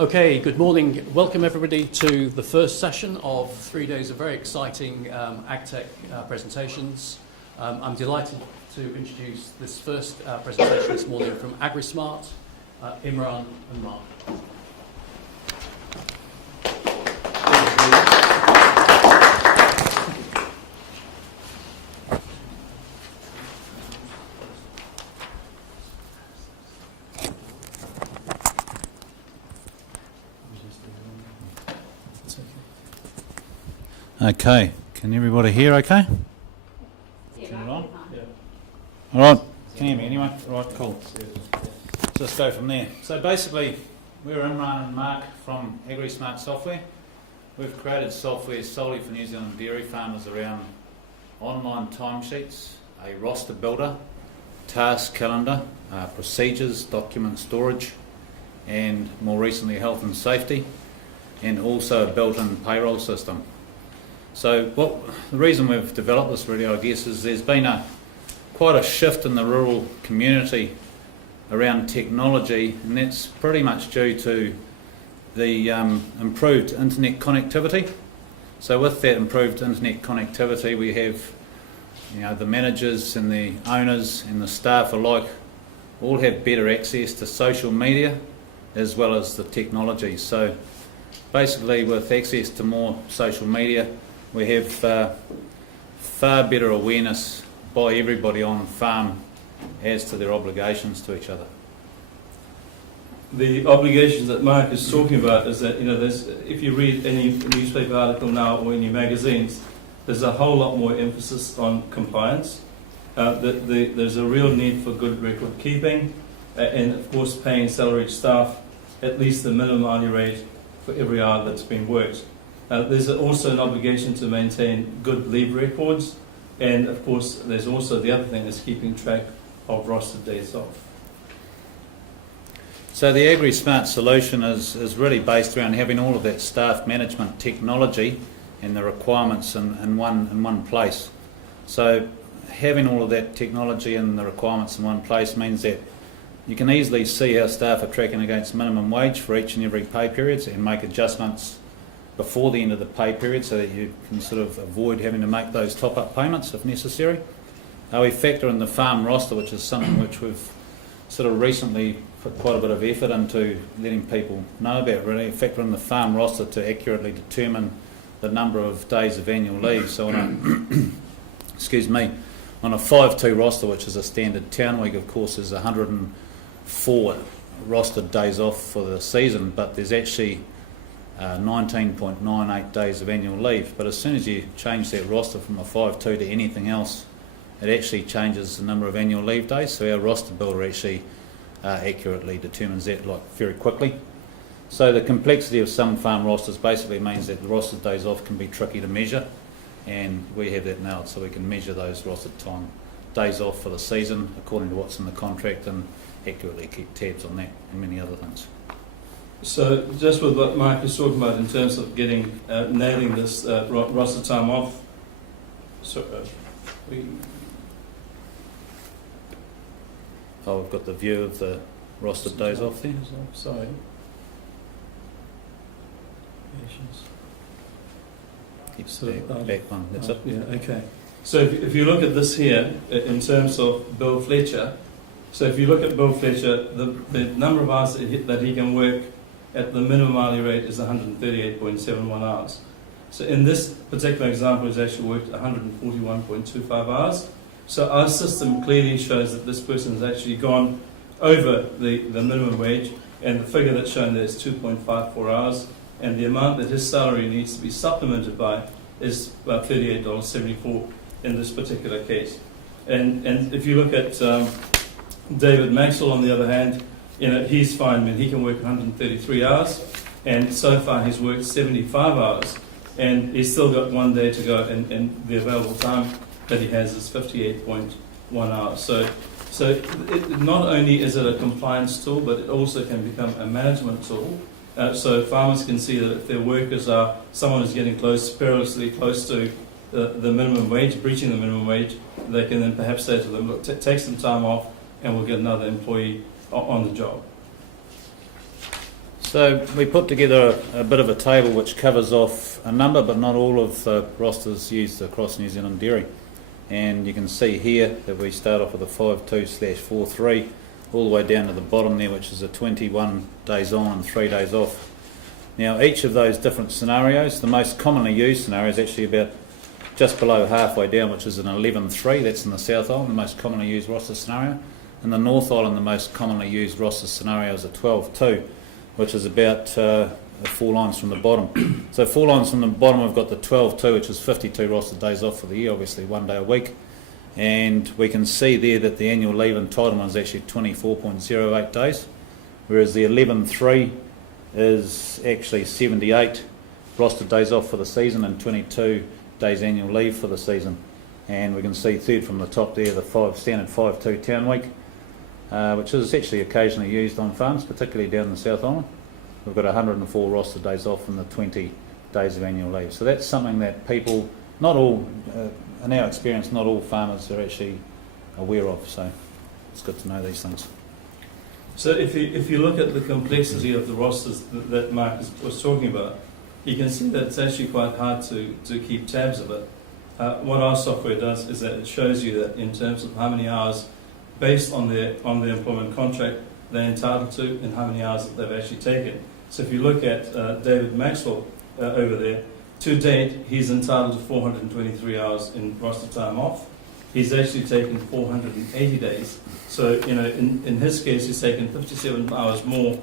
Okay, good morning. Welcome everybody to the first session of 3 days of very exciting AgTech presentations. I'm delighted to introduce this first presentation this morning from AgriSmart, Imran and Mark. Okay, can everybody hear okay? Yeah, Turn it on? Yeah. All right, can you hear me anyway? Right, cool. Just go from there. So basically, we're Imran and Mark from AgriSmart Software. We've created software solely for New Zealand dairy farmers around online timesheets, a roster builder, task calendar, procedures, document storage, and more recently health and safety, and also a built-in payroll system. So the reason we've developed this really, I guess, is there's been quite a shift in the rural community around technology, and that's pretty much due to the improved internet connectivity. So with that improved internet connectivity, we have, the managers and the owners and the staff alike all have better access to social media as well as the technology. So basically, with access to more social media, we have far better awareness by everybody on farm as to their obligations to each other. The obligations that Mark is talking about is that, if you read any newspaper article now or any magazines, there's a whole lot more emphasis on compliance. There's a real need for good record keeping and, of course, paying salaried staff at least the minimum hourly rate for every hour that's been worked. There's also an obligation to maintain good leave records, and of course there's also the other thing is keeping track of rostered days off. So the AgriSmart solution is really based around having all of that staff management technology and the requirements in one place. So having all of that technology and the requirements in one place means that you can easily see how staff are tracking against minimum wage for each and every pay periods and make adjustments before the end of the pay period so that you can sort of avoid having to make those top-up payments if necessary. We factor in the farm roster, which is something which we've sort of recently put quite a bit of effort into letting people know about, really. Factor in the farm roster to accurately determine the number of days of annual leave. So on a, on a 5-2 roster, which is a standard town week, of course, there's 104 rostered days off for the season, but there's actually 19.98 days of annual leave. But as soon as you change that roster from a 5-2 to anything else, it actually changes the number of annual leave days. So our roster builder actually accurately determines that very quickly. So the complexity of some farm rosters basically means that the rostered days off can be tricky to measure, and we have that now, so we can measure those rostered days off for the season according to what's in the contract and accurately keep tabs on that and many other things. So just with what Mark is talking about in terms of nailing this roster time off, we've got the view of the rostered days off there. Sorry. Back one, that's it. Yeah, okay. So if you look at this here in terms of Bill Fletcher, so if you look at Bill Fletcher, the number of hours that he can work at the minimum hourly rate is 138.71 hours. So in this particular example, he's actually worked 141.25 hours. So our system clearly shows that this person has actually gone over the minimum wage, and the figure that's shown there is 2.54 hours, and the amount that his salary needs to be supplemented by is about $38.74 in this particular case. And if you look at David Maxwell, on the other hand, he's fine. He can work 133 hours, and so far he's worked 75 hours, and he's still got 1 day to go, and the available time that he has is 58.1 hours. So not only is it a compliance tool, but it also can become a management tool. So farmers can see that if their workers someone is getting perilously close to the minimum wage, breaching the minimum wage, they can then perhaps say to them, look, take some time off and we'll get another employee on the job. So we put together a bit of a table which covers off a number but not all of the rosters used across New Zealand dairy. And you can see here that we start off with a 5.2/4.3 all the way down to the bottom there, which is a 21 days on and 3 days off. Now each of those different scenarios, the most commonly used scenario is actually about just below halfway down, which is an 11.3, that's in the South Island, the most commonly used roster scenario. In the North Island, the most commonly used roster scenario is a 12.2, which is about 4 lines from the bottom. So 4 lines from the bottom, we've got the 12.2, which is 52 roster days off for the year, obviously 1 day a week. And we can see there that the annual leave entitlement is actually 24.08 days, whereas the 11.3 is actually 78 roster days off for the season and 22 days annual leave for the season. And we can see third from the top there, the standard 5.2 town week, which is actually occasionally used on farms, particularly down in the South Island. We've got 104 roster days off and the 20 days of annual leave. So that's something that people, not all, in our experience, not all farmers are actually aware of. So it's good to know these things. So if you look at the complexity of the rosters that Mark was talking about, you can see that it's actually quite hard to keep tabs of it. What our software does is that it shows you that in terms of how many hours, based on their employment contract, they're entitled to and how many hours that they've actually taken. So if you look at David Maxwell over there, to date he's entitled to 423 hours in roster time off. He's actually taken 480 days. So in his case he's taken 57 hours more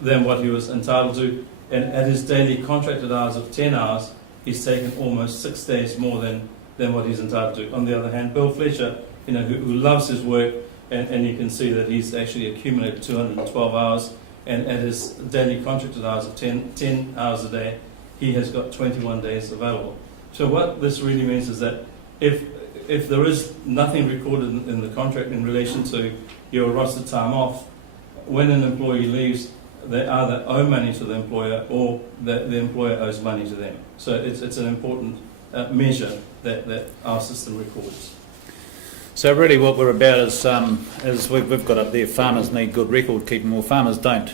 than what he was entitled to, and at his daily contracted hours of 10 hours he's taken almost 6 days more than what he's entitled to. On the other hand, Bill Fletcher, who loves his work, and you can see that he's actually accumulated 212 hours, and at his daily contracted hours of 10 hours a day, he has got 21 days available. So what this really means is that if there is nothing recorded in the contract in relation to your roster time off, when an employee leaves, they either owe money to the employer or the employer owes money to them. So it's an important measure that our system records. So really what we're about is we've got up there, farmers need good record keeping. Well, farmers don't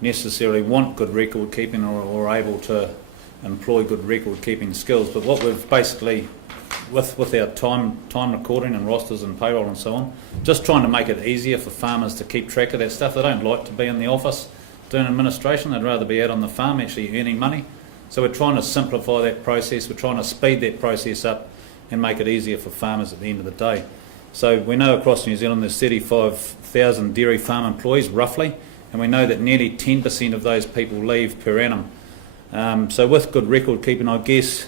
necessarily want good record keeping or able to employ good record keeping skills, but what we've basically, with our time recording and rosters and payroll and so on, just trying to make it easier for farmers to keep track of that stuff. They don't like to be in the office doing administration, they'd rather be out on the farm actually earning money. So we're trying to simplify that process, we're trying to speed that process up and make it easier for farmers at the end of the day. So we know across New Zealand there's 35,000 dairy farm employees roughly, and we know that nearly 10% of those people leave per annum. So with good record keeping, I guess,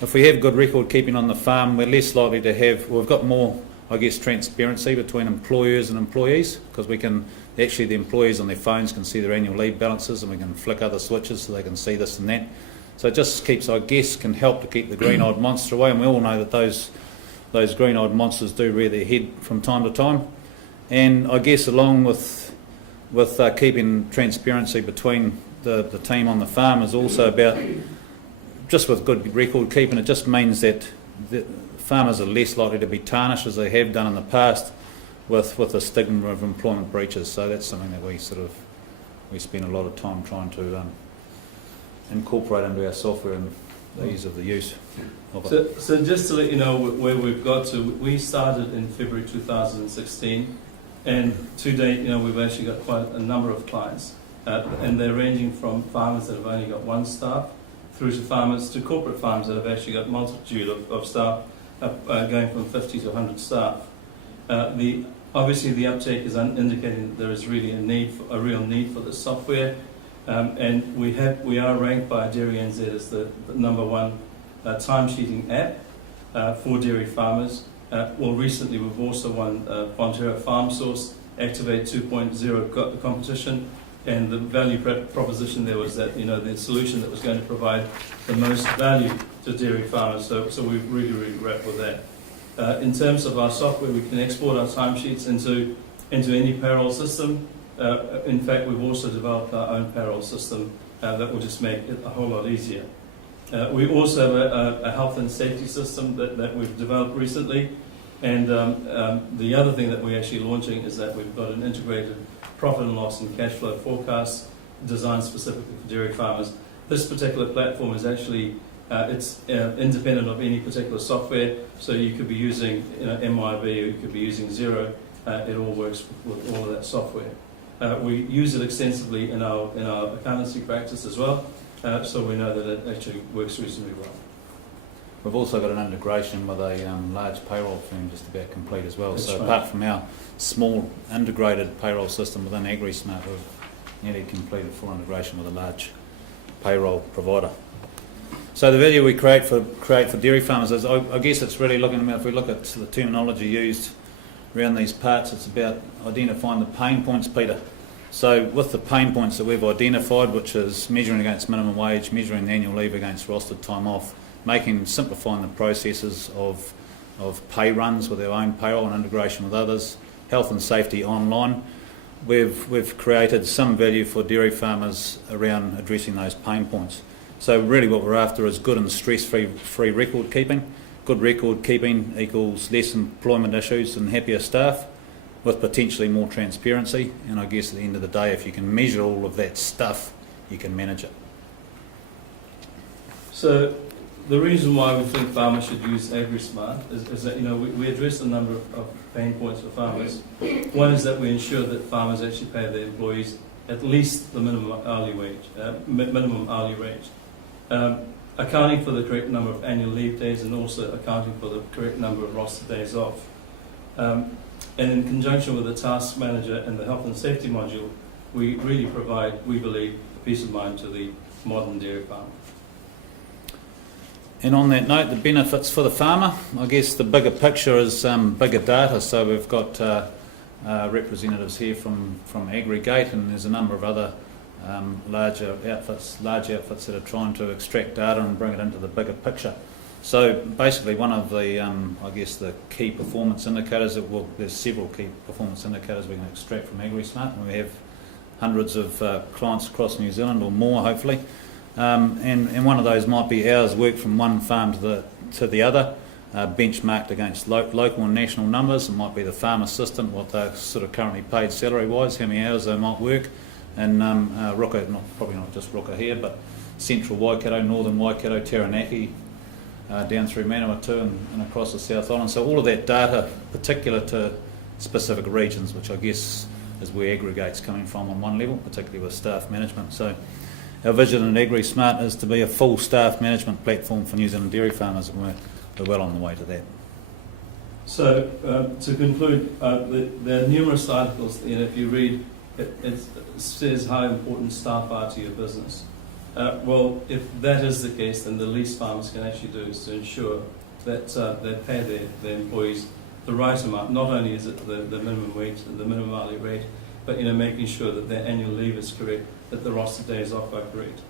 if we have good record keeping on the farm, we're less likely to have, we've got more, I guess, transparency between employers and employees, because we can, actually the employees on their phones can see their annual leave balances, and we can flick other switches so they can see this and that. So it just keeps, I guess, can help to keep the green-eyed monster away, and we all know that those green-eyed monsters do rear their head from time to time. And I guess along with keeping transparency between the team on the farm is also about, just with good record keeping, it just means that the farmers are less likely to be tarnished as they have done in the past with the stigma of employment breaches. So that's something that we spend a lot of time trying to incorporate into our software and the ease of the use of it. So just to let you know where we've got to, we started in February 2016, and to date, we've actually got quite a number of clients, and they're ranging from farmers that have only got one staff through to farmers to corporate farms that have actually got multitude of staff, going from 50 to 100 staff. Obviously the uptake is indicating that there is really a real need for this software, and we are ranked by Dairy NZ as the number one timesheeting app for dairy farmers. Recently we've also won Fonterra Farm Source Activate 2.0 competition, and the value proposition there was that the solution that was going to provide the most value to dairy farmers. So we're really great with that. In terms of our software, we can export our timesheets into any payroll system. In fact, we've also developed our own payroll system that will just make it a whole lot easier. We also have a health and safety system that we've developed recently, and the other thing that we're actually launching is that we've got an integrated profit and loss and cash flow forecast designed specifically for dairy farmers. This particular platform is actually it's independent of any particular software, so you could be using MYB or you could be using Xero. It all works with all of that software. We use it extensively in our accountancy practice as well, so we know that it actually works reasonably well. We've also got an integration with a large payroll firm just about complete as well. That's so right. Apart from our small integrated payroll system within AgriSmart, we've nearly completed full integration with a large payroll provider. So the value we create for dairy farmers is, I guess it's really looking, if we look at the terminology used around these parts, it's about identifying the pain points, Peter. So with the pain points that we've identified, which is measuring against minimum wage, measuring the annual leave against rostered time off, simplifying the processes of pay runs with our own payroll and integration with others, health and safety online, we've created some value for dairy farmers around addressing those pain points. So really what we're after is good and stress-free record keeping. Good record keeping equals less employment issues and happier staff with potentially more transparency. And I guess at the end of the day, if you can measure all of that stuff, you can manage it. So the reason why we think farmers should use AgriSmart is that we address a number of pain points for farmers. One is that we ensure that farmers actually pay their employees at least the minimum hourly rate. Accounting for the correct number of annual leave days and also accounting for the correct number of roster days off. And in conjunction with the task manager and the health and safety module, we really provide, we believe, peace of mind to the modern dairy farmer. And on that note, the benefits for the farmer, I guess the bigger picture is bigger data. So we've got representatives here from Aggregate, and there's a number of other large outfits that are trying to extract data and bring it into the bigger picture. So basically one of the, I guess the key performance indicators, there's several key performance indicators we can extract from AgriSmart, and we have hundreds of clients across New Zealand or more hopefully. And one of those might be hours worked from one farm to the other, benchmarked against local and national numbers. It might be the farm assistant, what they're sort of currently paid salary-wise, how many hours they might work. And Ruka, probably not just Ruka here, but central Waikato, northern Waikato, Taranaki, down through Manawatu and across the South Island. So all of that data, particular to specific regions, which I guess is where Aggregate's coming from on one level, particularly with staff management. So our vision at AgriSmart is to be a full staff management platform for New Zealand dairy farmers, and we're well on the way to that. So to conclude, there are numerous articles, if you read, it says how important staff are to your business. Well, if that is the case, then the least farmers can actually do is to ensure that they pay their employees the right amount. Not only is it the minimum wage, the minimum hourly rate, but making sure that their annual leave is correct, that the roster days off are correct.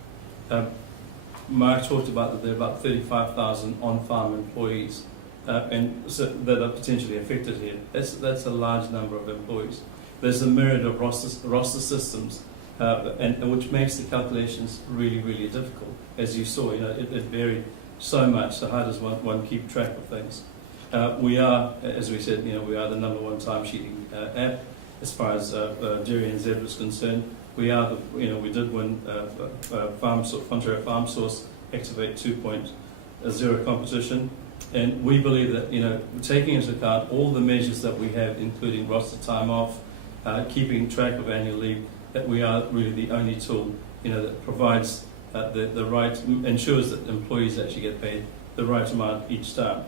Mark talked about that there are about 35,000 on-farm employees, and so that are potentially affected here. That's a large number of employees. There's a myriad of roster systems, and which makes the calculations really, really difficult. As you saw, it varied so much. So how does one keep track of things? We are, as we said, we are the #1 timesheeting app as far as dairy and zebra is concerned. We are we did win Fonterra Farm Source Activate 2.0 competition, and we believe that taking into account all the measures that we have, including roster time off, keeping track of annual leave, that we are really the only tool that provides the right, ensures that employees actually get paid the right amount each time.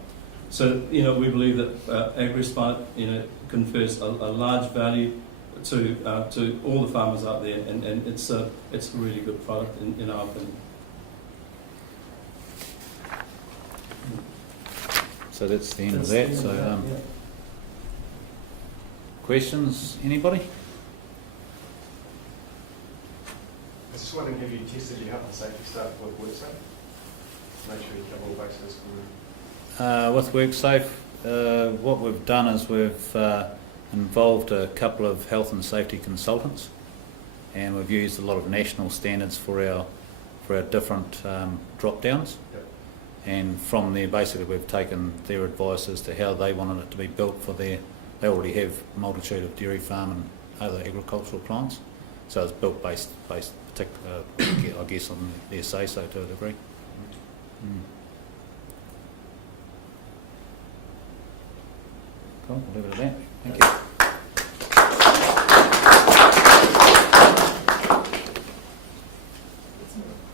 So we believe that AgriSmart confers a large value to all the farmers out there, and it's a really good product in our opinion. So that's the end of that. So questions, anybody? I just wondering, have you tested your health and safety stuff with WorkSafe? Make sure you cover all bases. With WorkSafe, what we've done is we've involved a couple of health and safety consultants, and we've used a lot of national standards for our different drop downs. Yep. And from there, basically, we've taken their advice as to how they wanted it to be built for they already have a multitude of dairy farm and other agricultural clients. So it's built based tick, I guess, on their say-so to a degree. Cool, we'll leave it at that. Thank you.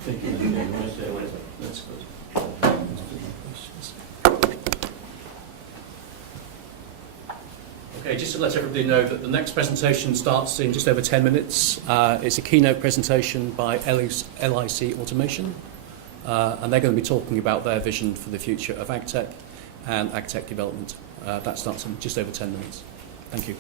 Thank you. That's good. Okay, just to let everybody know that the next presentation starts in just over 10 minutes. It's a keynote presentation by LIC Automation, and they're going to be talking about their vision for the future of AgTech and AgTech development. That starts in just over 10 minutes. Thank you.